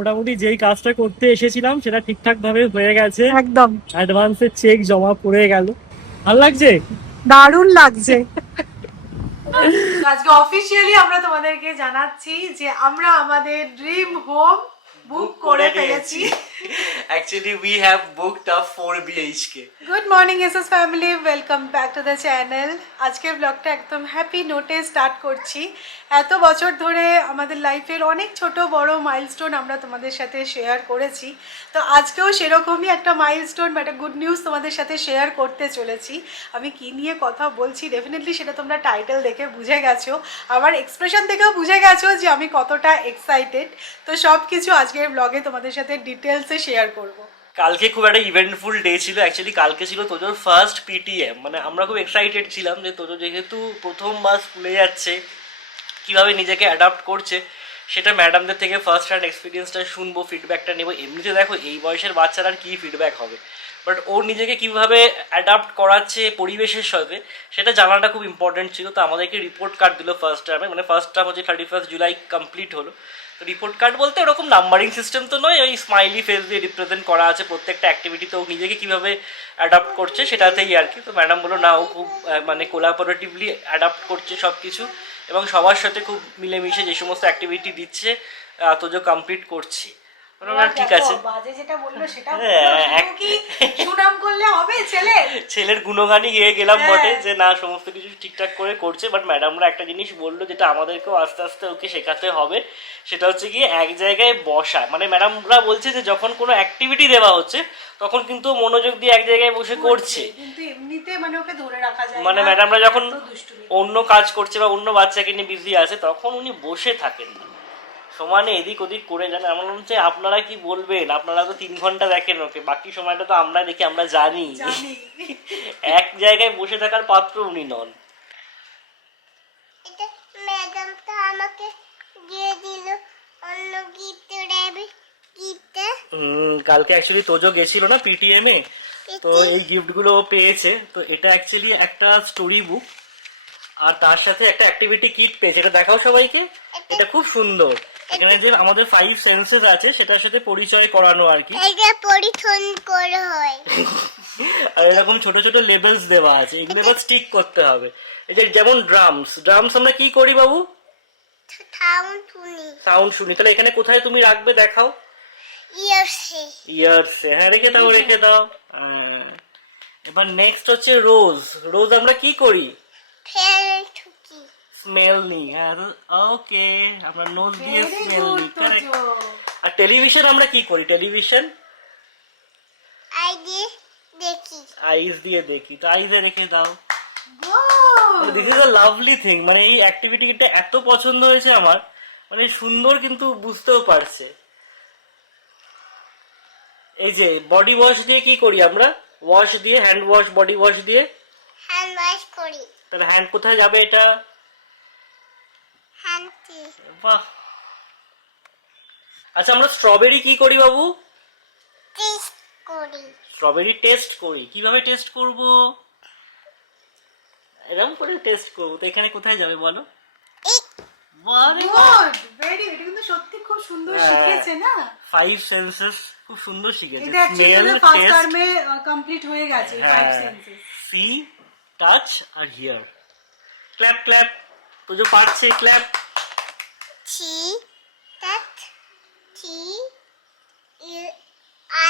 মোটামুটি যেই কাজটা করতে এসেছিলাম সেটা ঠিকঠাক ভাবে হয়ে গেছে। একদম অ্যাডভান্সের চেক জমা পড়ে গেল। ভালো লাগছে। দারুণ লাগছে। আজকে অফিসিয়ালি আমরা তোমাদেরকে জানাচ্ছি যে আমরা আমাদের ড্রিম হোম বুক করে ফেলেছি। Actually, we have booked a 4 BHK. Good morning SS family, welcome back to the channel. আজকের ব্লগটা একদম হ্যাপি নোটে স্টার্ট করছি। এত বছর ধরে আমাদের লাইফের অনেক ছোট বড় মাইলস্টোন আমরা তোমাদের সাথে শেয়ার করেছি, তো আজকেও সেরকমই একটা মাইলস্টোন বা একটা গুড নিউজ তোমাদের সাথে শেয়ার করতে চলেছি। আমি কি নিয়ে কথা বলছি ডেফিনেটলি সেটা তোমরা টাইটেল দেখে বুঝে গেছো, আমার এক্সপ্রেশন থেকেও বুঝে গেছো যে আমি কতটা এক্সাইটেড। তো সব কিছু আজকের ব্লগে তোমাদের সাথে ডিটেলসে শেয়ার করবো। কালকে খুব একটা ইভেন্টফুল ডে ছিল। অ্যাকচুয়ালি কালকে ছিল তোজোর ফার্স্ট পিটিএম। মানে আমরা খুব এক্সাইটেড ছিলাম যে তোজো যেহেতু প্রথমবার স্কুলে যাচ্ছে, কীভাবে নিজেকে অ্যাডাপ্ট করছে সেটা ম্যাডামদের থেকে ফার্স্ট হ্যান্ড এক্সপিরিয়েন্সটা শুনবো, ফিডব্যাকটা নেবো। এমনিতে দেখো এই বয়সের বাচ্চারা আর কী ফিডব্যাক হবে, বাট ওর নিজেকে কীভাবে অ্যাডাপ্ট করাচ্ছে পরিবেশের সাথে সেটা জানাটা খুব ইম্পর্টেন্ট ছিল। তো আমাদেরকে রিপোর্ট কার্ড দিল ফার্স্ট টার্মে, মানে ফার্স্ট টার্ম হচ্ছে 31 জুলাই কমপ্লিট হলো। তো রিপোর্ট কার্ড বলতে ওরকম নাম্বারিং সিস্টেম তো নয়, ওই স্মাইলি ফেস দিয়ে রিপ্রেজেন্ট করা আছে প্রত্যেকটা অ্যাক্টিভিটিতে ও নিজেকে কীভাবে অ্যাডাপ্ট করছে সেটাতেই আর কি। তো ম্যাডাম বললো না, ও খুব মানে কোলাবোরেটিভলি অ্যাডাপ্ট করছে সব কিছু এবং সবার সাথে খুব মিলেমিশে যে সমস্ত অ্যাক্টিভিটি দিচ্ছে তোজো কমপ্লিট করছি। ঠিক আছে, বাজে যেটা বললো সেটা হ্যাঁ, কি সুনাম করলে হবে ছেলে? ছেলের গুণগানই গেয়ে গেলাম বটে যে না সমস্ত কিছু ঠিকঠাক করে করছে। বাট ম্যাডামরা একটা জিনিস বললো যেটা আমাদেরকেও আস্তে আস্তে ওকে শেখাতে হবে, সেটা হচ্ছে গিয়ে এক জায়গায় বসা। মানে ম্যাডামরা বলছে যে যখন কোনো অ্যাক্টিভিটি দেওয়া হচ্ছে তখন কিন্তু মনোযোগ দিয়ে এক জায়গায় বসে করছে, কিন্তু এমনিতে মানে ওকে ধরে রাখা যায় মানে না। ম্যাডামরা যখন এত দুষ্টুমি। অন্য কাজ করছে বা অন্য বাচ্চাকে নিয়ে বিজি আছে তখন উনি বসে থাকেন না, সমানে এদিক ওদিক করে যান। আমার মনে হচ্ছে আপনারা কি বলবেন, আপনারা তো 3 ঘন্টা দেখেন ওকে, বাকি সময়টা তো আমরা দেখি, আমরা জানি এক জায়গায় বসে থাকার পাত্র উনি নন। এটা ম্যাডামটা আমাকে দিয়ে দিল অন্য গিফট রেবি গিফট। কালকে অ্যাকচুয়ালি তোজো গেছিল না পিটিএম এ, তো এই গিফটগুলো ও পেয়েছে। তো এটা অ্যাকচুয়ালি একটা স্টোরি বুক আর তার সাথে একটা অ্যাক্টিভিটি কিট পেয়েছে। এটা দেখাও সবাইকে, এটা খুব সুন্দর। এখানে যে আমাদের 5 সেন্সেস আছে সেটার সাথে পরিচয় করানো আর কি। এটা পরিচ্ছন্ন করে হয়। আর এরকম ছোট ছোট লেবেলস দেওয়া আছে, এগুলো এবার স্টিক করতে হবে। এই যে যেমন ড্রামস, ড্রামস আমরা কি করি বাবু? সাউন্ড শুনি। সাউন্ড শুনি। তাহলে এখানে কোথায় তুমি রাখবে দেখাও? ইয়ারসে। ইয়ারসে, হ্যাঁ রেখে দাও রেখে দাও। এবার নেক্সট হচ্ছে রোজ। রোজ আমরা কি করি? ফেল ঠুকি। স্মেল নি। হ্যাঁ ওকে, আমরা নোজ দিয়ে স্মেল নি। কারেক্ট। আর টেলিভিশন আমরা কি করি? টেলিভিশন আই দিয়ে দেখি। আইস দিয়ে দেখি। তো আইসে রেখে দাও। This is a lovely thing. মানে এই অ্যাক্টিভিটিটা এত পছন্দ হয়েছে আমার, মানে সুন্দর কিন্তু বুঝতেও পারছে। এই যে বডি ওয়াশ দিয়ে কি করি আমরা? ওয়াশ দিয়ে, হ্যান্ড ওয়াশ, বডি ওয়াশ দিয়ে হ্যান্ড ওয়াশ করি। তাহলে হ্যান্ড কোথায় যাবে এটা? হ্যান্ডটি। বাহ। আচ্ছা আমরা স্ট্রবেরি কি করি বাবু? টেস্ট করি। স্ট্রবেরি টেস্ট করি। কিভাবে টেস্ট করব? এরকম করে টেস্ট করবো। তো এখানে কোথায় যাবে বলো? গুড, ভেরি, এটা কিন্তু সত্যি খুব সুন্দর শিখেছে না। 5 সেন্সেস খুব সুন্দর শিখেছে। এটা স্মেল, অ্যাকচুয়ালি ফার্স্ট টেস্ট, টার্মে কমপ্লিট হয়ে গেছে 5 সেন্সেস। সি, টাচ আর হিয়ার। Clap clap. তো যে পারছে ক্ল্যাপ। টি টাচ টি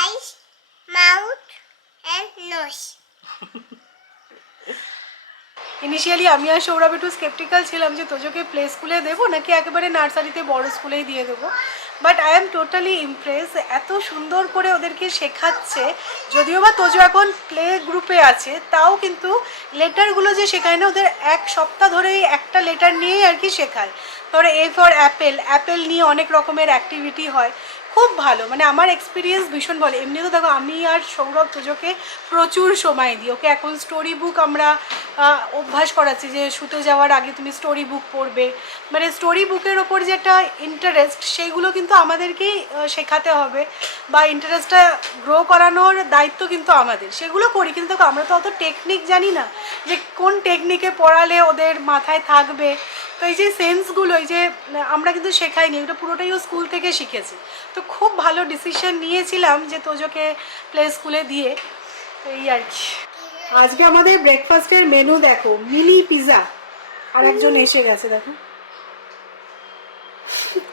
eyes mouth and nose. Initially আমি আর সৌরভ একটু স্কেপটিক্যাল ছিলাম যে তোজোকে প্লে স্কুলে দেবো নাকি একেবারে নার্সারিতে বড় স্কুলেই দিয়ে দেবো, but I am totally Impress. এত সুন্দর করে ওদেরকে শেখাচ্ছে। যদিও বা তোজো এখন প্লে গ্রুপে আছে, তাও কিন্তু লেটারগুলো যে শেখায় না, ওদের এক সপ্তাহ ধরে একটা লেটার নিয়েই আর কি শেখায়। ধরো এ ফর অ্যাপেল, অ্যাপেল নিয়ে অনেক রকমের অ্যাক্টিভিটি হয়, খুব ভালো। মানে আমার এক্সপিরিয়েন্স ভীষণ ভালো। এমনি তো দেখো আমি আর সৌরভ তোজোকে প্রচুর সময় দিই। ওকে এখন স্টোরি বুক আমরা অভ্যাস করাচ্ছি যে শুতে যাওয়ার আগে তুমি স্টোরি বুক পড়বে। মানে স্টোরি বুকের ওপর যে একটা ইন্টারেস্ট, সেইগুলো কিন্তু আমাদেরকেই শেখাতে হবে, বা ইন্টারেস্টটা গ্রো করানোর দায়িত্ব কিন্তু আমাদের। সেগুলো করি, কিন্তু আমরা তো অত টেকনিক জানি না যে কোন টেকনিকে পড়ালে ওদের মাথায় থাকবে। তো এই যে সেন্সগুলো, এই যে আমরা কিন্তু শেখাইনি, ওটা পুরোটাই ও স্কুল থেকে শিখেছে। তো খুব ভালো ডিসিশন নিয়েছিলাম যে তোজোকে প্লে স্কুলে দিয়ে। তো এই আর কি। আজকে আমাদের ব্রেকফাস্টের মেনু দেখো, মিনি পিৎজা। আর একজন এসে গেছে, দেখো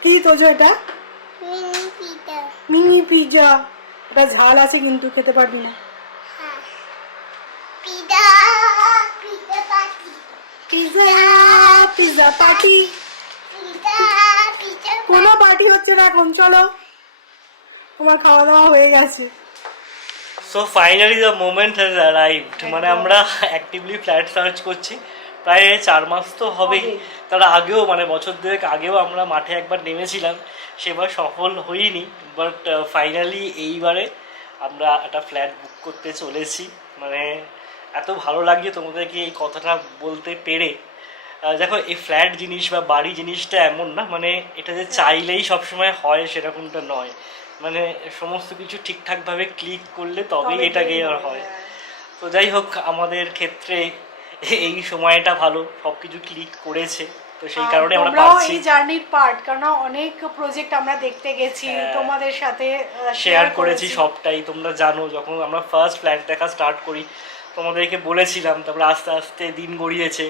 কি তোজো এটা? মিনি পিঠা। Mini pizza. এটা ঝাল আছে কিন্তু খেতে পারবি না। হ্যাঁ। পিঠা পিঠা পাটি। Pizza pizza party. পিঠা পিঠা কোনো পার্টি হচ্ছে না এখন, চলো। আমার খাওয়া দাওয়া হয়ে গেছে। So finally the moment has arrived. মানে আমরা অ্যাক্টিভলি ফ্ল্যাট সার্চ করছি প্রায় 4 মাস তো হবেই। তার আগেও মানে বছর দুয়েক আগেও আমরা মাঠে একবার নেমেছিলাম, সেবার সফল হইনি। বাট ফাইনালি এইবারে আমরা একটা ফ্ল্যাট বুক করতে চলেছি। মানে এত ভালো লাগছে তোমাদেরকে এই কথাটা বলতে পেরে। দেখো, এই ফ্ল্যাট জিনিস বা বাড়ি জিনিসটা এমন না মানে এটা যে চাইলেই সবসময় হয় সেরকমটা নয়। মানে সমস্ত কিছু ঠিকঠাকভাবে ক্লিক করলে তবেই এটাকে আর হয়। তো যাই হোক, আমাদের ক্ষেত্রে এই সময়টা ভালো, সব কিছু ক্লিক করেছে, তো সেই কারণে আমরা পাচ্ছি। এই জার্নির পার্ট, কারণ অনেক প্রজেক্ট আমরা দেখতে গেছি, তোমাদের সাথে শেয়ার করেছি সবটাই। তোমরা জানো, যখন আমরা ফার্স্ট ফ্ল্যাট দেখা স্টার্ট করি তোমাদেরকে বলেছিলাম, তারপরে আস্তে আস্তে দিন গড়িয়েছে।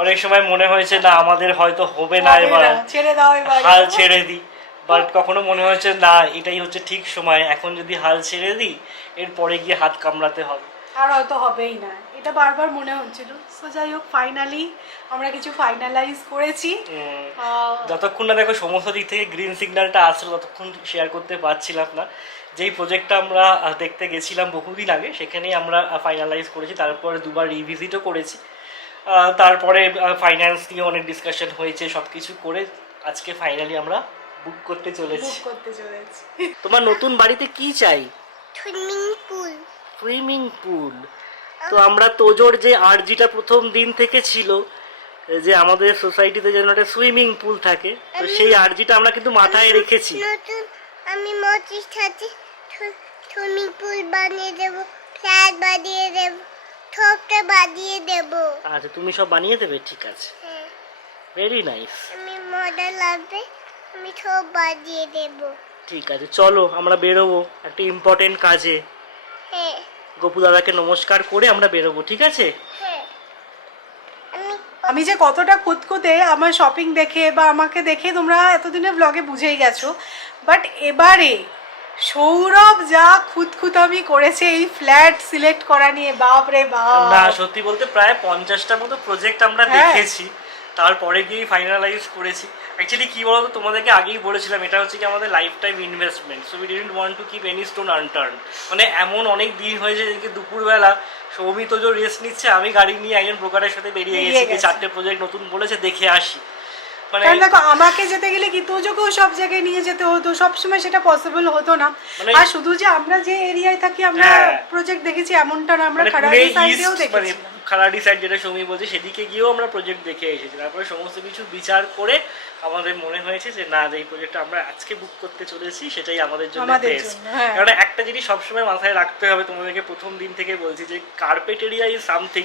অনেক সময় মনে হয়েছে না আমাদের হয়তো হবে না, এবার ছেড়ে দাও, এবার হাল ছেড়ে দিই। বাট কখনো মনে হয়েছে না এটাই হচ্ছে ঠিক সময়, এখন যদি হাল ছেড়ে দিই এরপরে গিয়ে হাত কামড়াতে হবে, আর হয়তো হবেই না, এটা বারবার মনে হচ্ছিল। সো যাই হোক, ফাইনালি আমরা কিছু ফাইনালাইজ করেছি। যতক্ষণ না দেখো সমস্ত দিক থেকে গ্রিন সিগন্যালটা আসলো ততক্ষণ শেয়ার করতে পারছিলাম না। যেই প্রজেক্টটা আমরা দেখতে গেছিলাম বহুদিন আগে, সেখানেই আমরা ফাইনালাইজ করেছি। তারপরে দুবার রিভিজিটও করেছি। তারপরে ফাইন্যান্স নিয়ে অনেক ডিসকাশন হয়েছে, সব কিছু করে আজকে ফাইনালি আমরা বুক করতে চলেছি। তোমার নতুন বাড়িতে কি চাই? Swimming pool. Swimming pool. তো আমরা তোজোর যে আর্জিটা প্রথম দিন থেকে ছিল যে আমাদের সোসাইটিতে যেন একটা সুইমিং পুল থাকে, তো সেই আর্জিটা আমরা কিন্তু মাথায় রেখেছি। নতুন আমি মতির সাথে সুইমিং পুল বানিয়ে দেব, ফ্ল্যাট বানিয়ে দেব, সবটা বানিয়ে দেব। আচ্ছা, তুমি সব বানিয়ে দেবে? ঠিক আছে, হ্যাঁ। Very nice. আমি মজা লাগবে, আমি সব বানিয়ে দেব। ঠিক আছে, চলো আমরা বেরোবো একটা ইম্পর্টেন্ট কাজে। হ্যাঁ গপু দাদাকে নমস্কার করে আমরা বেরোবো, ঠিক আছে? হ্যাঁ। আমি যে কতটা খুঁতখুঁতে আমার শপিং দেখে বা আমাকে দেখে তোমরা এতদিনে ব্লগে বুঝেই গেছো, বাট এবারে সৌরভ যা খুঁতখুঁতামি করেছে এই ফ্ল্যাট সিলেক্ট করা নিয়ে, বাপ রে বাপ। না, সত্যি বলতে প্রায় 50টার মতো প্রজেক্ট আমরা দেখেছি, তারপরে গিয়ে ফাইনালাইজ করেছি। অ্যাকচুয়ালি কি বলতো, তোমাদেরকে আগেই বলেছিলাম এটা হচ্ছে কি আমাদের life time investment, so we didn't want to keep any stone unturned. মানে এমন অনেক দিন হয়েছে যে দুপুরবেলা সৌমিত যে রেস্ট নিচ্ছে, আমি গাড়ি নিয়ে একজন ব্রোকারের সাথে বেরিয়ে গেছি, 4টে প্রজেক্ট নতুন বলেছে দেখে আসি। মানে দেখো, আমাকে যেতে গেলে কি তোজোকেও সব জায়গায় নিয়ে যেতে হতো, সবসময় সেটা পসিবল হতো না। আর শুধু যে আমরা যে এরিয়ায় থাকি আমরা প্রজেক্ট দেখেছি এমনটা না, আমরা খারাড়ি সাইডেও দেখেছি। খারাড়ি সাইড যেটা সৌমি বলছে, সেদিকে গিয়েও আমরা প্রজেক্ট দেখে এসেছি। তারপরে সমস্ত কিছু বিচার করে আমাদের মনে হয়েছে যে না, এই প্রজেক্টটা আমরা আজকে বুক করতে চলেছি সেটাই আমাদের জন্য বেস্ট। কারণ একটা জিনিস সবসময় মাথায় রাখতে হবে, তোমাদেরকে প্রথম দিন থেকে বলছি যে কার্পেট এরিয়া ইজ সামথিং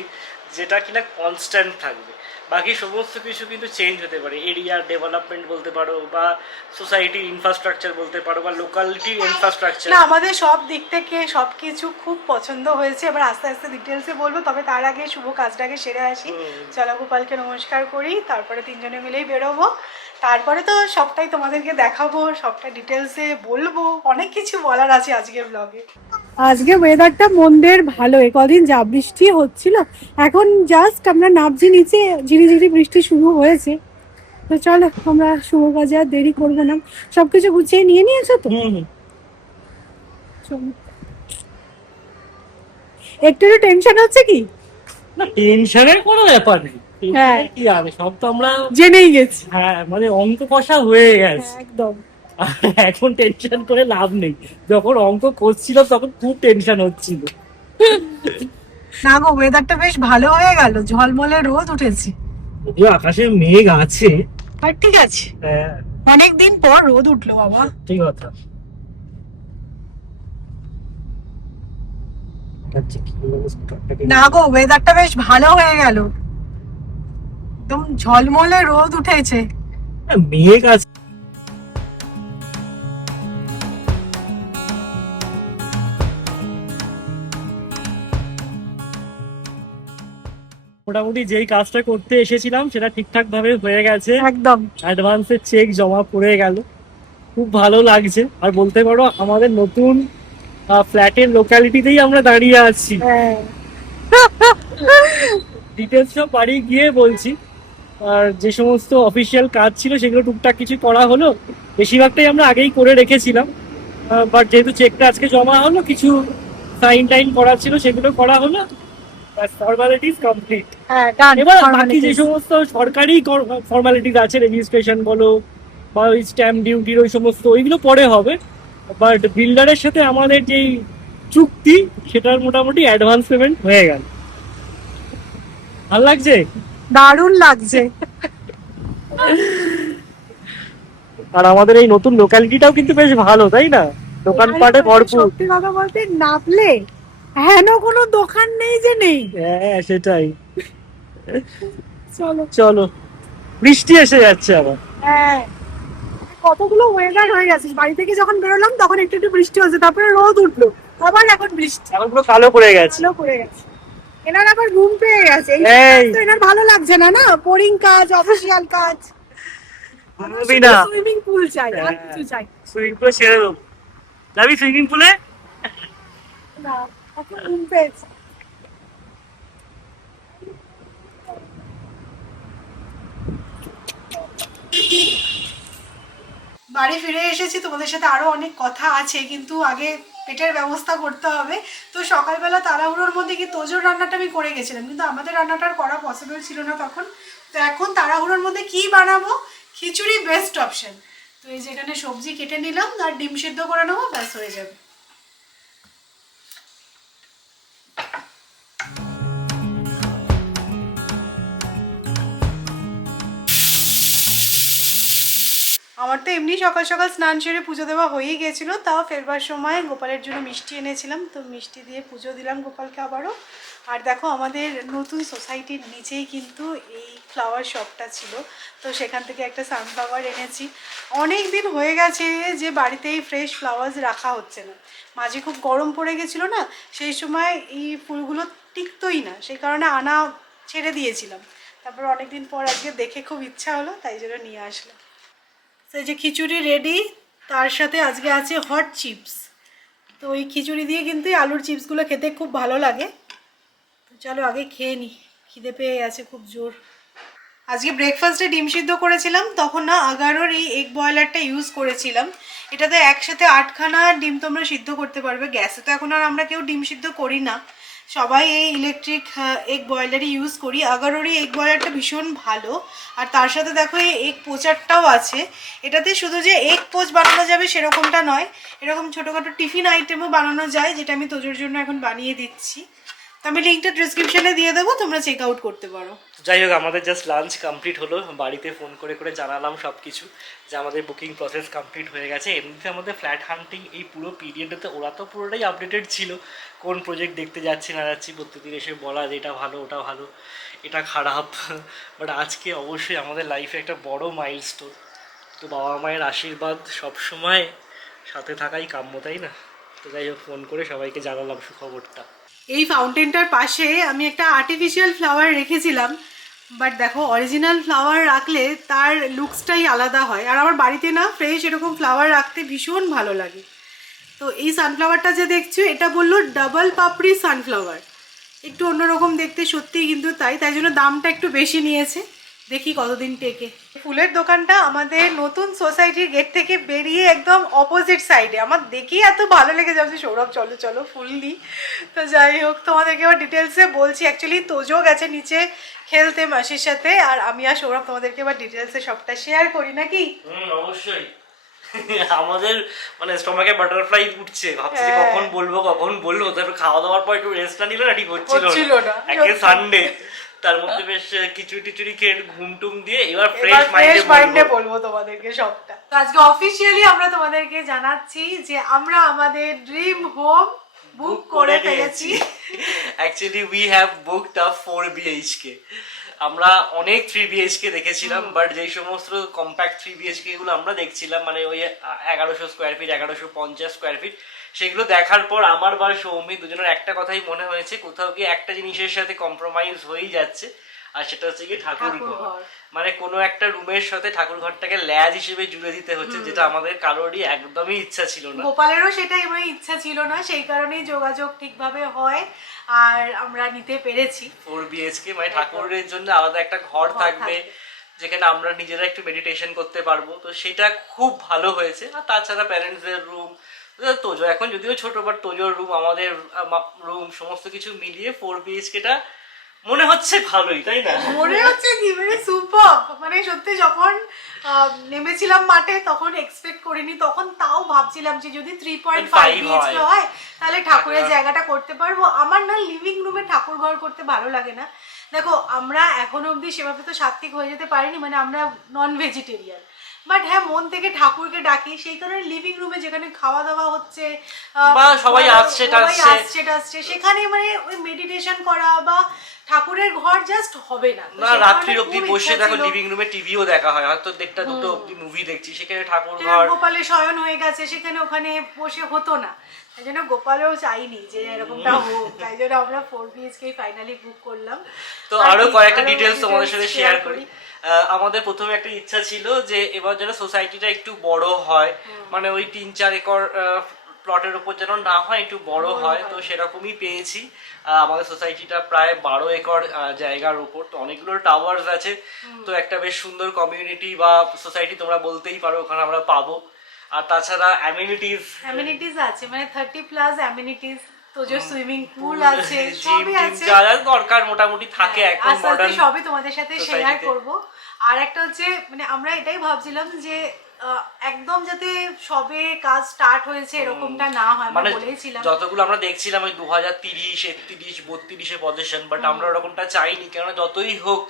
যেটা কিনা কনস্ট্যান্ট থাকবে, বাকি সমস্ত কিছু কিন্তু চেঞ্জ হতে পারে। এরিয়ার ডেভেলপমেন্ট বলতে পারো, বা সোসাইটির ইনফ্রাস্ট্রাকচার বলতে পারো, বা লোকালিটির ইনফ্রাস্ট্রাকচার। না, আমাদের সব দিক থেকে সব কিছু খুব পছন্দ হয়েছে। এবার আস্তে আস্তে ডিটেলসে বলবো, তবে তার আগে শুভ কাজটাকে সেরে আসি। চলো গোপালকে নমস্কার করি, তারপরে তিনজনে মিলেই বেরোবো। তারপরে তো সবটাই তোমাদেরকে দেখাবো, সবটা ডিটেলসে বলবো, অনেক কিছু বলার আছে আজকের ব্লগে। আজকে ওয়েদারটা মন্দের ভালো, কদিন যা বৃষ্টি হচ্ছিল, এখন জাস্ট আমরা নামছি নিচে, ঝিরিঝিরি বৃষ্টি শুরু হয়েছে। তো চলো, আমরা শুভ কাজে আর দেরি করবো না। সবকিছু গুছিয়ে নিয়ে নিয়েছো তো? একটু টেনশন হচ্ছে কি? না, টেনশনের কোনো ব্যাপার নেই। হ্যাঁ, কি আছে, সব তো আমরা জেনেই গেছি। হ্যাঁ, মানে অঙ্ক কষা হয়ে গেছে একদম। এখন টেনশন করে লাভ নেই। যখন অঙ্ক করছিল তখন খুব টেনশন হচ্ছিল। না গো, ওয়েদারটা বেশ ভালো হয়ে গেল, ঝলমলে রোদ উঠেছে, যদিও আকাশে মেঘ আছে। আর ঠিক আছে, হ্যাঁ, অনেকদিন পর রোদ উঠলো বাবা। ঠিক কথা। না গো, ওয়েদারটা বেশ ভালো হয়ে গেল। একদম ঝলমলে রোদ উঠেছে। মেঘ আছে। মোটামুটি যেই কাজটা করতে এসেছিলাম সেটা ঠিকঠাক ভাবে হয়ে গেছে, একদম অ্যাডভান্সের চেক জমা পড়ে গেল, খুব ভালো লাগছে। আর বলতে পারো আমাদের নতুন ফ্ল্যাটের লোকালিটিতেই আমরা দাঁড়িয়ে আছি। হ্যাঁ। ডিটেলস সব বাড়ি গিয়ে বলছি। আর যে সমস্ত অফিসিয়াল কাজ ছিল সেগুলো টুকটাক কিছু করা হলো, বেশিরভাগটাই আমরা আগেই করে রেখেছিলাম। বাট যেহেতু চেকটা আজকে জমা হলো, কিছু সাইন টাইন করা ছিল সেগুলো করা হলো, ফর্মালিটিস কমপ্লিট। হ্যাঁ done, এবার বাকি formalities। যে সমস্ত সরকারি ফর্মালিটিস আছে, রেজিস্ট্রেশন বলো বা ওই স্ট্যাম্প ডিউটির ওই সমস্ত, ওইগুলো পরে হবে। বাট বিল্ডারের সাথে আমাদের যেই চুক্তি সেটার মোটামুটি অ্যাডভান্স পেমেন্ট হয়ে গেল। ভালো লাগছে, দারুণ লাগছে। আর আমাদের এই নতুন লোকালিটিটাও কিন্তু বেশ ভালো, তাই না? দোকানপাটে ভরপুর। সত্যি কথা বলতে নামলে হেন কোনো দোকান নেই যে নেই। হ্যাঁ সেটাই। চলো চলো, বৃষ্টি এসে যাচ্ছে আবার। হ্যাঁ, কতগুলো ওয়েদার হয়ে গেছে। বাড়ি থেকে যখন বেরোলাম তখন একটু একটু বৃষ্টি হচ্ছে, তারপরে রোদ উঠলো, আবার এখন বৃষ্টি। এখন পুরো কালো পড়ে গেছে। ভালো করে গেছে। এনার আবার ঘুম পেয়ে গেছে, এই এই। তো এনার ভালো লাগছে না, না বোরিং কাজ, অফিসিয়াল কাজ। ঘুমবি না, সুইমিং পুল চাই, আর কিছু চাই সুইমিং পুলে ছেড়ে দেবো। যাবি সুইমিং পুলে? না। এখন ঘুম পেয়েছে। বাড়ি ফিরে এসেছি, তোমাদের সাথে আরো অনেক কথা আছে, কিন্তু আগে পেটের ব্যবস্থা করতে হবে। তো সকালবেলা তাড়াহুড়োর মধ্যে কি তোজোর রান্নাটা আমি করে গেছিলাম, কিন্তু আমাদের রান্নাটা আর করা পসিবল ছিল না তখন। তো এখন তাড়াহুড়োর মধ্যে কি বানাবো, খিচুড়ি বেস্ট অপশন। তো এই যে এখানে সবজি কেটে নিলাম আর ডিম সিদ্ধ করে নেবো, ব্যাস হয়ে যাবে। আমার তো এমনি সকাল সকাল স্নান সেরে পুজো দেওয়া হয়েই গেছিল, তাও ফেরবার সময় গোপালের জন্য মিষ্টি এনেছিলাম, তো মিষ্টি দিয়ে পুজো দিলাম গোপালকে আবারও। আর দেখো আমাদের নতুন সোসাইটির নিচেই কিন্তু এই ফ্লাওয়ার শপটা ছিল, তো সেখান থেকে একটা সানফ্লাওয়ার এনেছি। অনেক দিন হয়ে গেছে যে বাড়িতে এই ফ্রেশ ফ্লাওয়ার্স রাখা হচ্ছে না, মাঝে খুব গরম পড়ে গেছিলো না, সেই সময় এই ফুলগুলো টিকতোই না, সেই কারণে আনা ছেড়ে দিয়েছিলাম। তারপর অনেকদিন পর আজকে দেখে খুব ইচ্ছা হলো, তাই জন্য নিয়ে আসলাম। তো এই যে খিচুড়ি রেডি, তার সাথে আজকে আছে হট চিপস। তো ওই খিচুড়ি দিয়ে কিন্তু এই আলুর চিপসগুলো খেতে খুব ভালো লাগে। তো চলো আগে খেয়ে নিই, খিদে পেয়ে গেছে খুব জোর। আজকে ব্রেকফাস্টে ডিম সিদ্ধ করেছিলাম, তখন না আগারোর এই এগ বয়লারটা ইউজ করেছিলাম। এটাতে একসাথে 8খানা ডিম তোমরা সিদ্ধ করতে পারবে। গ্যাসে তো এখন আর আমরা কেউ ডিম সিদ্ধ করি না, সবাই এই ইলেকট্রিক এগ বয়লারই ইউজ করি। আগারোরই এগ বয়লারটা ভীষণ ভালো। আর তার সাথে দেখো এই এগ পোচারটাও আছে। এটাতে শুধু যে এগ পোচ বানানো যাবে সেরকমটা নয়, এরকম ছোটোখাটো টিফিন আইটেমও বানানো যায়, যেটা আমি তোজোর জন্য এখন বানিয়ে দিচ্ছি। তো আমি লিঙ্কটা ডিসক্রিপশনে দিয়ে দেবো, তোমরা চেক আউট করতে পারো। যাই হোক, আমাদের জাস্ট লাঞ্চ কমপ্লিট হলো। বাড়িতে ফোন করে করে জানালাম সব কিছু, যে আমাদের বুকিং প্রসেস কমপ্লিট হয়ে গেছে। এমনিতে আমাদের ফ্ল্যাট হান্টিং এই পুরো পিরিয়ডটাতে ওরা তো পুরোটাই আপডেটেড ছিল, কোন প্রজেক্ট দেখতে যাচ্ছি না যাচ্ছি, প্রত্যেকদিন এসে বলা যে এটা ভালো, ওটা ভালো, এটা খারাপ। বাট আজকে অবশ্যই আমাদের লাইফে একটা বড় মাইলস্টোন। তো বাবা মায়ের আশীর্বাদ সবসময় সাথে থাকাই কাম্য, তাই না? তো যাই হোক, ফোন করে সবাইকে জানালাম সুখবরটা। এই ফাউন্টেনটার পাশে আমি একটা আর্টিফিশিয়াল ফ্লাওয়ার রেখেছিলাম, বাট দেখো অরিজিনাল ফ্লাওয়ার রাখলে তার লুকসটাই আলাদা হয়। আর আমার বাড়িতে না ফ্রেশ এরকম ফ্লাওয়ার রাখতে ভীষণ ভালো লাগে। তো এই সানফ্লাওয়ারটা যে দেখছো, এটা বললো ডাবল পাপড়ি সানফ্লাওয়ার, একটু অন্যরকম দেখতে, সত্যিই কিন্তু তাই, তাই জন্য দামটা একটু বেশি নিয়েছে। দেখি কতদিন টেকে। ফুলের দোকানটা আমাদের নতুন সোসাইটির গেট থেকে বেরিয়ে একদম অপোজিট সাইডে। আমার দেখি এত ভালো লেগে যাচ্ছে, সৌরভ চলো চলো ফুল নিই। তো যাই হোক, তোমাদেরকে এবার ডিটেলসে বলছি। অ্যাকচুয়ালি তোজো গেছে নিচে খেলতে মাসির সাথে, আর আমি আর সৌরভ তোমাদেরকে এবার ডিটেলসে সবটা শেয়ার করি, নাকি? অবশ্যই। আমাদের মানে স্টমাকে বাটারফ্লাই উঠছে, ভাবছি যে কখন বলবো। তারপর খাওয়া দাওয়ার পর একটু রেস্ট না নিলে না ঠিক হচ্ছিল না। একে সানডে, তার মধ্যে বেশ খিচুড়ি খেয়ে ঘুমটুম দিয়ে এবার ফ্রেশ মাইন্ডে বলবো তোমাদেরকে সবটা। তো আজকে অফিসিয়ালি আমরা তোমাদেরকে জানাচ্ছি যে আমরা আমাদের ড্রিম হোম বুক করে ফেলেছি। Actually we have booked up 4 BHK। আমরা অনেক 3 BHK দেখেছিলাম, বাট যেই সমস্ত কম্প্যাক্ট 3 BHK গুলো আমরা দেখছিলাম মানে ওই 1100 স্কোয়ার ফিট 1150 স্কোয়ার ফিট, সেগুলো দেখার পর আমার বা সৌমি দুজনের একটা কথাই মনে হয়েছে, কোথাও গিয়ে একটা জিনিসের সাথে কম্প্রোমাইজ হয়েই যাচ্ছে, আর সেটা হচ্ছে কি ঠাকুর ঘর। মানে কোনো একটা রুমের সাথে ঠাকুর ঘরটাকে ল্যাজ হিসেবে জুড়ে দিতে হচ্ছে, যেটা আমাদের কারোরই একদমই ইচ্ছা ছিল না। গোপালেরও সেটাই মানে ইচ্ছা ছিল না, সেই কারণেই যোগাযোগ ঠিকভাবে হয় আর আমরা নিতে পেরেছি 4 BHK। মানে ঠাকুরের জন্য আলাদা একটা ঘর থাকবে, যেখানে আমরা নিজেরা একটু মেডিটেশন করতে পারবো, তো সেটা খুব ভালো হয়েছে। আর তাছাড়া প্যারেন্টসদের রুম, তোজো এখন যদিও ছোট, বাট তোজোর রুম আমাদের রুম সমস্ত কিছু মিলিয়ে 4 BHKটা মনে হচ্ছে ভালোই, তাই না? মনে হচ্ছে কি মানে সুপার, মানে সত্যি যখন নেমেছিলাম মাঠে তখন এক্সপেক্ট করিনি, তখন তাও ভাবছিলাম যে যদি 3.5 BHK হয় তাহলে ঠাকুরের জায়গাটা করতে পারবো। আমার না লিভিং রুমে ঠাকুর ঘর করতে ভালো লাগে না। দেখো আমরা এখনো অবধি সেভাবে তো সাত্ত্বিক হয়ে যেতে পারিনি, মানে আমরা নন ভেজিটেরিয়ান, বাট হ্যাঁ মন থেকে ঠাকুরকে ডাকি, সেই কারণে লিভিং রুমে যেখানে খাওয়া দাওয়া হচ্ছে বা সবাই আসছে টাসছে সেখানে মানে ওই মেডিটেশন করা বা ঠাকুরের ঘর জাস্ট হবে না। না রাত্রি অবধি বসে দেখো লিভিং রুমে টিভিও দেখা হয়, হয়তো দেড়টা দুটো অবধি মুভি দেখছি, সেখানে ঠাকুর ঘর গোপালের শয়ন হয়ে গেছে, সেখানে ওখানে বসে হতো না। তাই জন্য গোপালেও চাইনি যে এরকমটা হোক, তাই জন্য আমরা 4 BHK ফাইনালি বুক করলাম। তো আরো কয়েকটা ডিটেলস তোমাদের সাথে শেয়ার করি। আমাদের প্রথমে একটা ইচ্ছা ছিল যে এবার যেন সোসাইটিটা একটু বড় হয়, মানে ওই 3-4 একর প্লটের উপর যেন না হয়, একটু বড় হয়, তো সেরকমই পেয়েছি। আমাদের সোসাইটিটা প্রায় 12 একর জায়গার উপর, তো অনেকগুলো টাওয়ার্স আছে, তো একটা বেশ সুন্দর কমিউনিটি বা সোসাইটি তোমরা বলতেই পারো ওখানে আমরা পাবো। আর তাছাড়া অ্যামিনিটিস আছে, মানে 30+ অ্যামিনিটিস, তো যে সুইমিং পুল আছে, জিম সবই আছে, যা যা দরকার মোটামুটি থাকে এখন মডার্ন, সবই তোমাদের সাথে শেয়ার করব। আর একটা হচ্ছে মানে আমরা এটাই ভাবছিলাম যে একদম যাতে সবে কাজ স্টার্ট হয়েছে এরকমটা না হয়, মানে আমরা বলেছিলাম যতগুলো আমরা দেখছিলাম ওই 2030, 31, 32 পজিশন, বাট আমরা ওরকমটা চাইনি, কেননা যতই হোক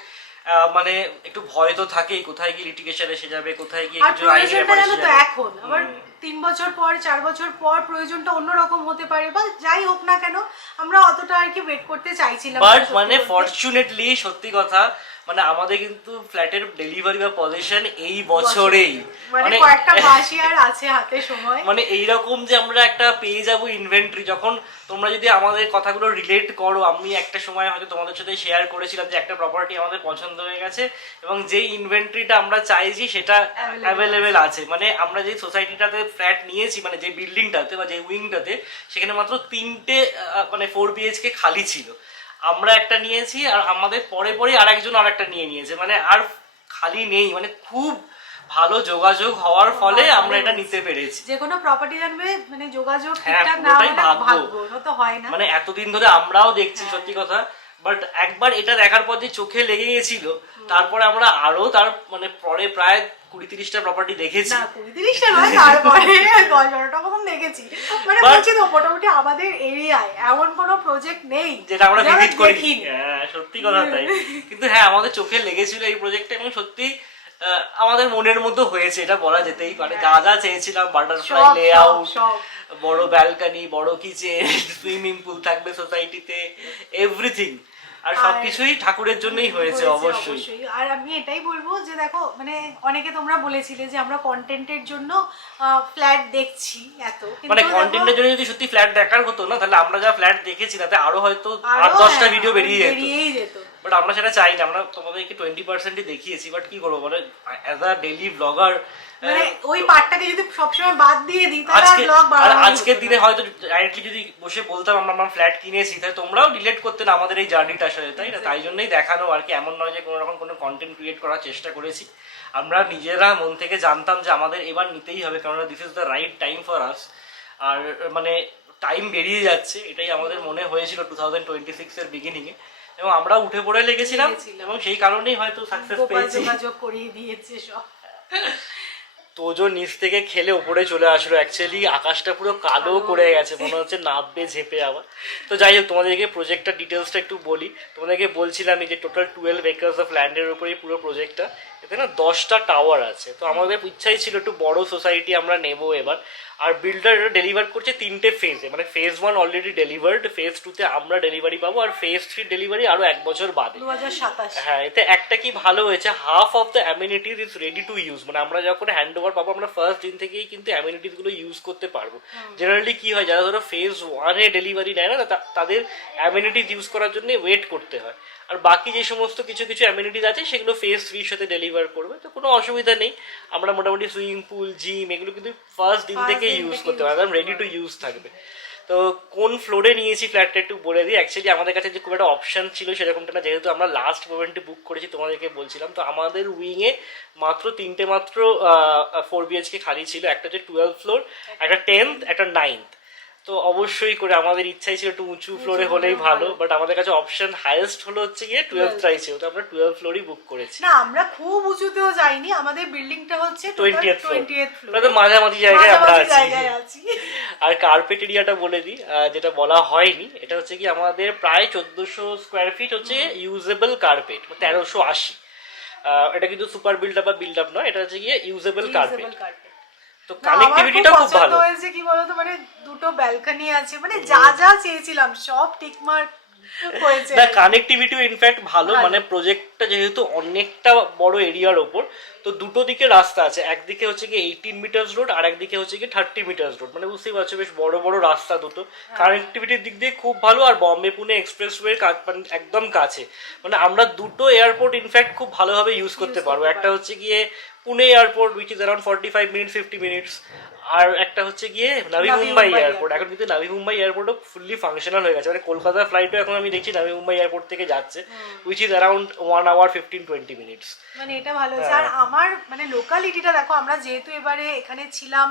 মানে একটু ভয় তো থাকেই, কোথায় গিয়ে লিটিগেশন এসে যাবে, কোথায় গিয়ে কিছু আইনি ব্যাপার এসে যাবে। এখন আবার 3 বছর পর 4 বছর পর প্রয়োজনটা অন্যরকম হতে পারে, বা যাই হোক না কেন আমরা অতটা আর কি ওয়েট করতে চাইছিলাম। বাট মানে ফরচুনেটলি সত্যি কথা, মানে আমাদের কিন্তু ফ্ল্যাটের ডেলিভারি বা পজিশন এই বছরেই, মানে কয়েকটা মাসই আর আছে হাতে সময়, মানে এইরকম যে আমরা একটা পেয়ে যাবো ইনভেন্টরি। যখন তোমরা যদি আমাদের কথাগুলো রিলেট করো, আমি একটা সময় হয়তো তোমাদের সাথে শেয়ার করেছিলাম যে একটা প্রপার্টি আমাদের পছন্দ হয়ে গেছে এবং যেই ইনভেন্টরিটা আমরা চাইছি সেটা অ্যাভেলেবেল আছে। মানে আমরা যে সোসাইটিটাতে ফ্ল্যাট নিয়েছি, মানে যে বিল্ডিংটাতে বা যে উইংটাতে, সেখানে মাত্র 3টে মানে 4 BHK খালি ছিল, আমরা একটা নিয়েছি, আর আমাদের পরে পরে আরেকজন আরেকটা নিয়ে নিয়েছে, মানে আর খালি নেই। মানে খুব ভালো যোগাযোগ হওয়ার ফলে আমরা এটা নিতে পেরেছি। যে কোনো প্রপার্টি জানবে মানে যোগাযোগ ঠিকঠাক না হলে ভাগ্য তো হয় না। মানে এতদিন ধরে আমরাও দেখছি সত্যি কথা, বাট একবার এটা দেখার পর যে চোখে লেগে গেছিল, তারপরে আমরা আরো তার মানে পরে প্রায় 20-30টা প্রপার্টি দেখেছি। না 20-30টা নয়, তারপরে 10-12টা মতন দেখেছি। মানে বলছি তো মোটামুটি আমাদের এরিয়ায় এমন কোনো প্রজেক্ট নেই যেটা আমরা ভিজিট করি। হ্যাঁ সত্যি কথা তাই, কিন্তু হ্যাঁ আমাদের চোখে লেগেছিল এই প্রজেক্টটা, এবং সত্যি আমাদের মনের মধ্যে হয়েছে, এটা বলা যেতেই পারে। যা যা চেয়েছিলাম, বাটারফ্লাই লেআউট, বড় ব্যালকনি, বড় কিচেন, সুইমিং পুল থাকবে সোসাইটিতে, এভরিথিং, আর সবকিছুই ঠাকুরের জন্যই হয়েছে অবশ্যই। আর আমি এটাই বলবো যে দেখো মানে অনেকে তোমরা বলেছিলে যে আমরা কন্টেন্টের জন্য ফ্ল্যাট দেখছি এত, মানে কন্টেন্টের জন্য যদি সত্যি ফ্ল্যাট দেখার হতো না, তাহলে আমরা যা ফ্ল্যাট দেখেছি তাতে আরো হয়তো 8-10টা ভিডিও বেরিয়ে যেত, বাট আমরা সেটা চাই না। আমরা তোমাদেরকে 20%ই দেখিয়েছি, বাট কি করবো, মানে অ্যাজ আ ডেইলি ব্লগার মানে ওই পার্টটাকে যদি সবসময় বাদ দিয়ে দিই তাহলে ব্লগ বানানো, আজকের দিনে হয়তো ডাইরেক্টলি যদি বসে বলতাম আমরা ফ্ল্যাট কিনেছি, তাহলে তোমরাও রিলেট করতে না আমাদের এই জার্নিটার সাথে, তাই না? তাই জন্যই দেখানো আর কি, এমন নয় যে কোনো রকম কোনো কন্টেন্ট ক্রিয়েট করার চেষ্টা করেছি। আমরা নিজেরা মন থেকে জানতাম যে আমাদের এবার নিতেই হবে, কারণ this is the right time for us. আর মানে টাইম বেরিয়ে যাচ্ছে, এটাই আমাদের মনে হয়েছিল 2026 এর বিগিনিংয়ে, এবং আমরা উঠে পড়ে লেগেছিলাম, এবং সেই কারণেই হয়তো সাকসেস পেয়েছি। যোগাযোগ করিয়ে দিয়েছে সব। তোজো নিচ থেকে খেলে উপরে চলে আসলো, অ্যাকচুয়ালি আকাশটা পুরো কালো করে গেছে, মনে হচ্ছে নাববে ঝেপে আবার। তো যাই হোক, তোমাদেরকে প্রজেক্টটার ডিটেলসটা একটু বলি। তোমাদেরকে বলছিলাম যে টোটাল 12 একর্স অফ ল্যান্ডের উপরেই পুরো প্রজেক্টটা, এতে না 10টা টাওয়ার আছে। তো আমাদের ইচ্ছাই ছিল একটু বড় সোসাইটি আমরা নেব এবার। আর বিল্ডার ডেলিভার করছে 3টে ফেজে, মানে ফেজ 1 অলরেডি ডেলিভার্ড, ফেজ 2তে আমরা ডেলিভারি পাবো, আর ফেজ 3 ডেলিভারি আরো 1 বছর বাদে। 2027। হ্যাঁ, এতে একটা কি ভালো হয়েছে, half of the amenities is ready to use, মানে আমরা যখন হ্যান্ড ওভার পাবো আমরা ফার্স্ট দিন থেকেই কিন্তু অ্যামিনিটিস গুলো ইউজ করতে পারবো। জেনারেলি কি হয়, যারা ধরো ফেজ 1-এ ডেলিভারি নেয় না, তাদের অ্যামিনিটিস ইউজ করার জন্য ওয়েট করতে হয়। আর বাকি যে সমস্ত কিছু কিছু অ্যামিনিটিস আছে সেগুলো ফেজ 3-র সাথে ডেলিভার করবে, তো কোনো অসুবিধা নেই। আমরা মোটামুটি সুইমিং পুল, জিম এগুলো কিন্তু ফার্স্ট দিন থেকে ইউজ করতে পারবো, একদম রেডি টু ইউজ থাকবে। তো কোন ফ্লোরে নিয়েছি ফ্ল্যাটটা একটু বলে দিই। অ্যাকচুয়ালি আমাদের কাছে যে খুব একটা অপশন ছিল সেরকমটা না, যেহেতু আমরা লাস্ট মোমেন্টে বুক করেছি, তোমাদেরকে বলছিলাম। তো আমাদের উইংয়ে মাত্র 3টে 4 BHK খালি ছিল। একটা হচ্ছে 12th ফ্লোর, একটা 10th, একটা 9th। তো অবশ্যই করে আমাদের ইচ্ছাই ছিল একটু উঁচু ফ্লোরে হলেই ভালো, বাট আমাদের কাছে অপশন হাইয়েস্ট হলো হচ্ছে গিয়ে 12th চাইছিল, তো আমরা 12th ফ্লোরই বুক করেছি। না, আমরা খুব উঁচুতেও যাইনি, আমাদের বিল্ডিংটা হচ্ছে 20th ফ্লোর, তো মাঝামাঝি জায়গায় আমরা জায়গায় আছি। আছি। আর কার্পেট এরিয়াটা বলে দিই, যেটা বলা হয়নি, এটা হচ্ছে কি আমাদের প্রায় 1400 স্কোয়ার ফিট হচ্ছে ইউজেবল কার্পেট, 1380। এটা কিন্তু সুপার বিল্ড আপ বা বিল্ড আপ নয়, এটা হচ্ছে গিয়ে ইউজেবল কার্পেট। তো কানেক্টিভিটিটা খুব ভালো হয়েছে। কি বলতো, মানে দুটো ব্যালকনি আছে, মানে যা যা চেয়েছিলাম সব টিকমার্ক হয়েছে। না, কানেক্টিভিটিও ইনফ্যাক্ট ভালো, মানে প্রজেক্টটা যেহেতু অনেকটা বড় এরিয়ার ওপর, তো দুটো দিকে রাস্তা আছে। একদিকে হচ্ছে কি 18 মিটার্স রোড, আর একদিকে হচ্ছে কি 30 মিটার্স রোড, মানে বুঝতেই পারছো বেশ বড় বড় রাস্তা দুটো। কানেক্টিভিটির দিক দিয়ে খুব ভালো। আর বম্বে পুনে এক্সপ্রেসওয়ে একদম কাছে, মানে আমরা দুটো এয়ারপোর্ট ইনফ্যাক্ট খুব ভালোভাবে ইউজ করতে পারবো। একটা হচ্ছে গিয়ে Pune airport, which is around 45 minutes 50 minutes, আর একটা হচ্ছে গিয়ে নাভি মুম্বাই এয়ারপোর্ট। এখন কিন্তু নাভি মুম্বাই এয়ারপোর্টও ফুললি ফাংশনাল হয়ে গেছে, মানে কলকাতার ফ্লাইটও এখন আমি দেখছি নাভি মুম্বাই এয়ারপোর্ট থেকে যাচ্ছে, which is around 1 hour 15-20 minutes। মানে এটা ভালো হয়েছে। আর আমার মানে লোকালিটিটা দেখো, আমরা যেহেতু এবারে এখানে ছিলাম,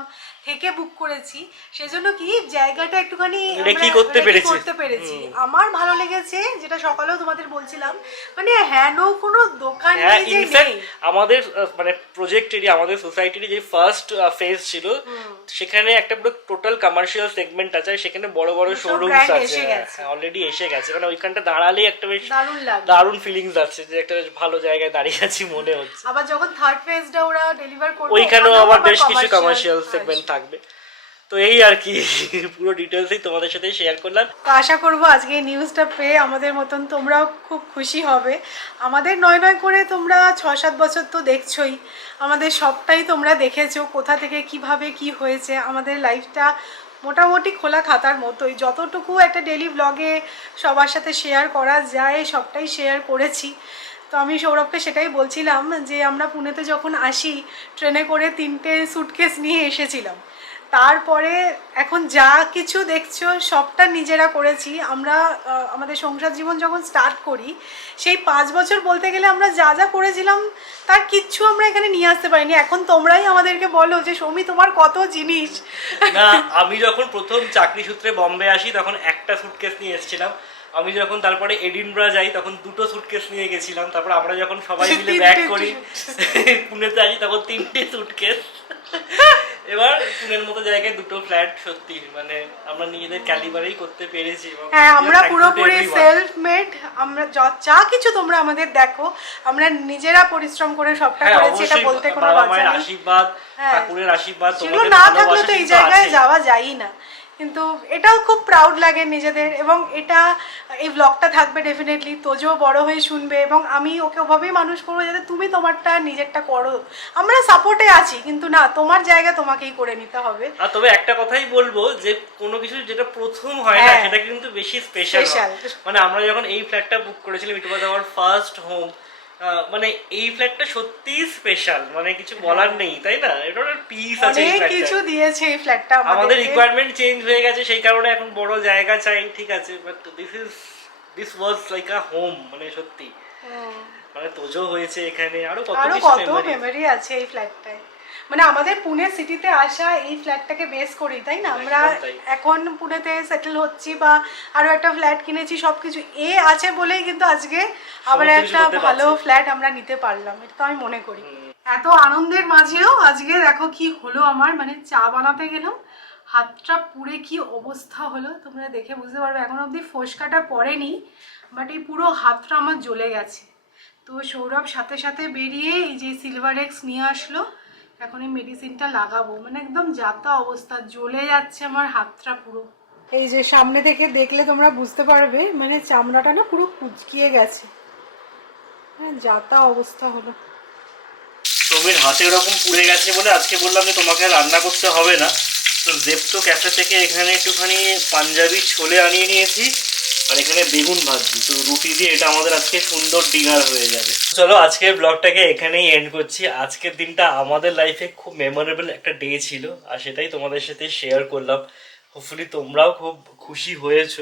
থেকে বুক করেছি, সেজন্য কি জায়গাটা একটুখানি রেকি করতে পেরেছি। আমার ভালো লেগেছে, যেটা সকালেও তোমাদের বলছিলাম, মানে হেন কোনো দোকান নেই যে নেই। আমাদের মানে প্রজেক্ট এরিয়া, আমাদের সোসাইটির যে ফার্স্ট ফেজ ছিল, সেখানে একটা পুরো টোটাল কমার্শিয়াল সেগমেন্ট আছে, সেখানে বড় বড় শোরুমস আছে, অলরেডি এসে গেছে। মানে ওইখানটা দাঁড়ালেই একটা বেশ দারুণ ফিলিংস আছে, যে একটা বেশ ভালো জায়গায় দাঁড়িয়ে আছি মনে হচ্ছে। আবার যখন থার্ড ফেজটা ওরা ডেলিভার করবে, ওইখানেও আবার বেশ কিছু কমার্শিয়াল সেগমেন্ট থাকবে। তো এই আর কি, পুরো ডিটেলসই তোমাদের সাথে শেয়ার করলাম। তো আশা করবো আজকে এই নিউজটা পেয়ে আমাদের মতন তোমরাও খুব খুশি হবে। আমাদের নয় করে তোমরা 6-7 বছর তো দেখছোই, আমাদের সবটাই তোমরা দেখেছো, কোথা থেকে কিভাবে কি হয়েছে। আমাদের লাইফটা মোটামুটি খোলা খাতার মতোই, যতটুকু একটা ডেইলি ব্লগে সবার সাথে শেয়ার করা যায় সবটাই শেয়ার করেছি। তো আমি সৌরভকে সেটাই বলছিলাম যে আমরা পুনেতে যখন আসি, ট্রেনে করে 3টে সুটকেস নিয়ে এসেছিলাম। তারপরে এখন যা কিছু দেখছো সবটা নিজেরা করেছি আমরা। আমাদের সংসার জীবন যখন স্টার্ট করি, সেই 5 বছর বলতে গেলে আমরা যা যা করেছিলাম তার কিচ্ছু আমরা এখানে নিয়ে আসতে পারিনি। এখন তোমরাই আমাদেরকে বলো যে সৌমি তোমার কত জিনিস। না, আমি যখন প্রথম চাকরি সূত্রে বম্বে আসি তখন একটা সুটকেস নিয়ে এসেছিলাম। আমি যখন তারপরে এডিনব্রা যাই তখন 2টো সুটকেস নিয়ে গেছিলাম। তারপর আমরা যখন সবাই মিলে ব্যাক করি পুনেতে আসি তখন 3টে সুটকেস। এবার পুনের মতো জায়গায় 2টো ফ্ল্যাট, সত্যি মানে আমরা নিজেদের ক্যালিবারেই করতে পেরেছি। হ্যাঁ, আমরা পুরোপুরি সেলফ মেড। আমরা যা কিছু তোমরা আমাদের দেখো, আমরা নিজেরা পরিশ্রম করে সবটা করেছি, এটা বলতে কোনো লজ্জা নেই। আশীর্বাদ, ঠাকুরের আশীর্বাদ, তোমাদের না থাকলে তো এই জায়গায় যাওয়া যায়ই না। কিন্তু এটাও খুব প্রাউড লাগে নিজেদের। এবং এটা এই ব্লগটা থাকবে ডেফিনেটলি, তোজো বড় হয়ে শুনবে, এবং আমি ওকে ওভাবেই মানুষ করবো যাতে তুমি তোমারটা নিজেরটা করো। আমরা সাপোর্টে আছি, কিন্তু না, তোমার জায়গা তোমাকেই করে নিতে হবে। আর তবে একটা কথাই বলবো, যে কোনো কিছু যেটা প্রথম হয় না সেটা কিন্তু বেশি স্পেশাল। মানে আমরা যখন এই ফ্ল্যাটটা বুক করেছিলাম, ইট ওয়াজ আওয়ার ফার্স্ট হোম, মানে এই ফ্ল্যাটটা সত্যি স্পেশাল, মানে কিছু বলার নেই, তাই না? এটা পিস আছে, অনেক কিছু দিয়েছে এই ফ্ল্যাটটা আমাদের রিকোয়ারমেন্ট চেঞ্জ হয়ে গেছে, সেই কারণে এখন বড় জায়গা চাই, ঠিক আছে, but this was like a home, মানে সত্যি। মানে তোজো হয়েছে এখানে, আরো কত মেমরি আছে এই ফ্ল্যাটটায়। মানে আমাদের পুনে সিটিতে আসা এই ফ্ল্যাটটাকে বেস করি, তাই না? আমরা এখন পুনেতে সেটেল হচ্ছি বা আরো একটা ফ্ল্যাট কিনেছি, সবকিছু আছে বলেই কিন্তু আজকে আবার একটা ভালো ফ্ল্যাট আমরা নিতে পারলাম, এটা তো আমি মনে করি। এত আনন্দের মাঝেও আজকে দেখো কি হলো আমার, মানে চা বানাতে গেলাম, হাতটা পুড়ে কি অবস্থা হলো তোমরা দেখে বুঝতে পারবে। এখন অবধি ফোসকাটা পড়েনি, বাট এই পুরো হাতটা আমার জ্বলে গেছে। তো সৌরভ সাথে সাথে বেরিয়ে এই যে সিলভার এক্স নিয়ে আসলো, এখন এই মেডিসিনটা লাগাবো। মানে একদম যাতা অবস্থা, জ্বলে যাচ্ছে আমার হাতটা পুরো। এই যে সামনে থেকে দেখলে তোমরা বুঝতে পারবে, মানে চামড়াটা না পুরো কুচকিয়ে গেছে, হ্যাঁ যাতা অবস্থা হলো। তোমের হাতে ওরকম পুড়ে গেছে বলে আজকে বললাম যে তোমাকে রান্না করতে হবে না। তো জেপ্টো ক্যাফে থেকে এখানে একটুখানি পাঞ্জাবি ছোলে আনিয়ে নিয়েছি, আর এখানে বেগুন ভাজি। তো রুটি দিয়ে এটা আমাদের আজকে সুন্দর ডিনার হয়ে যাবে। চলো আজকের ব্লগটাকে এখানেই এন্ড করছি। আজকের দিনটা আমাদের লাইফে খুব মেমোরেবল একটা ডে ছিল, আর সেটাই তোমাদের সাথে শেয়ার করলাম। হোপফুলি তোমরাও খুব খুশি হয়েছো।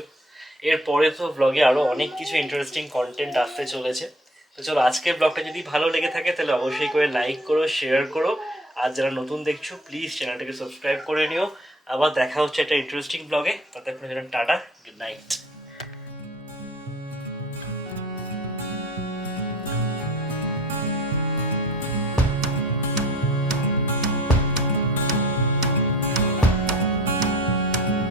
এরপরে তো ব্লগে আরও অনেক কিছু ইন্টারেস্টিং কন্টেন্ট আসতে চলেছে। তো চলো আজকের ব্লগটা যদি ভালো লেগে থাকে তাহলে অবশ্যই করে লাইক করো, শেয়ার করো। আর যারা নতুন দেখছো প্লিজ চ্যানেলটাকে সাবস্ক্রাইব করে নিও। আবার দেখা হচ্ছে একটা ইন্টারেস্টিং ব্লগে। ততক্ষণের জন্য টাটা, গুড নাইট।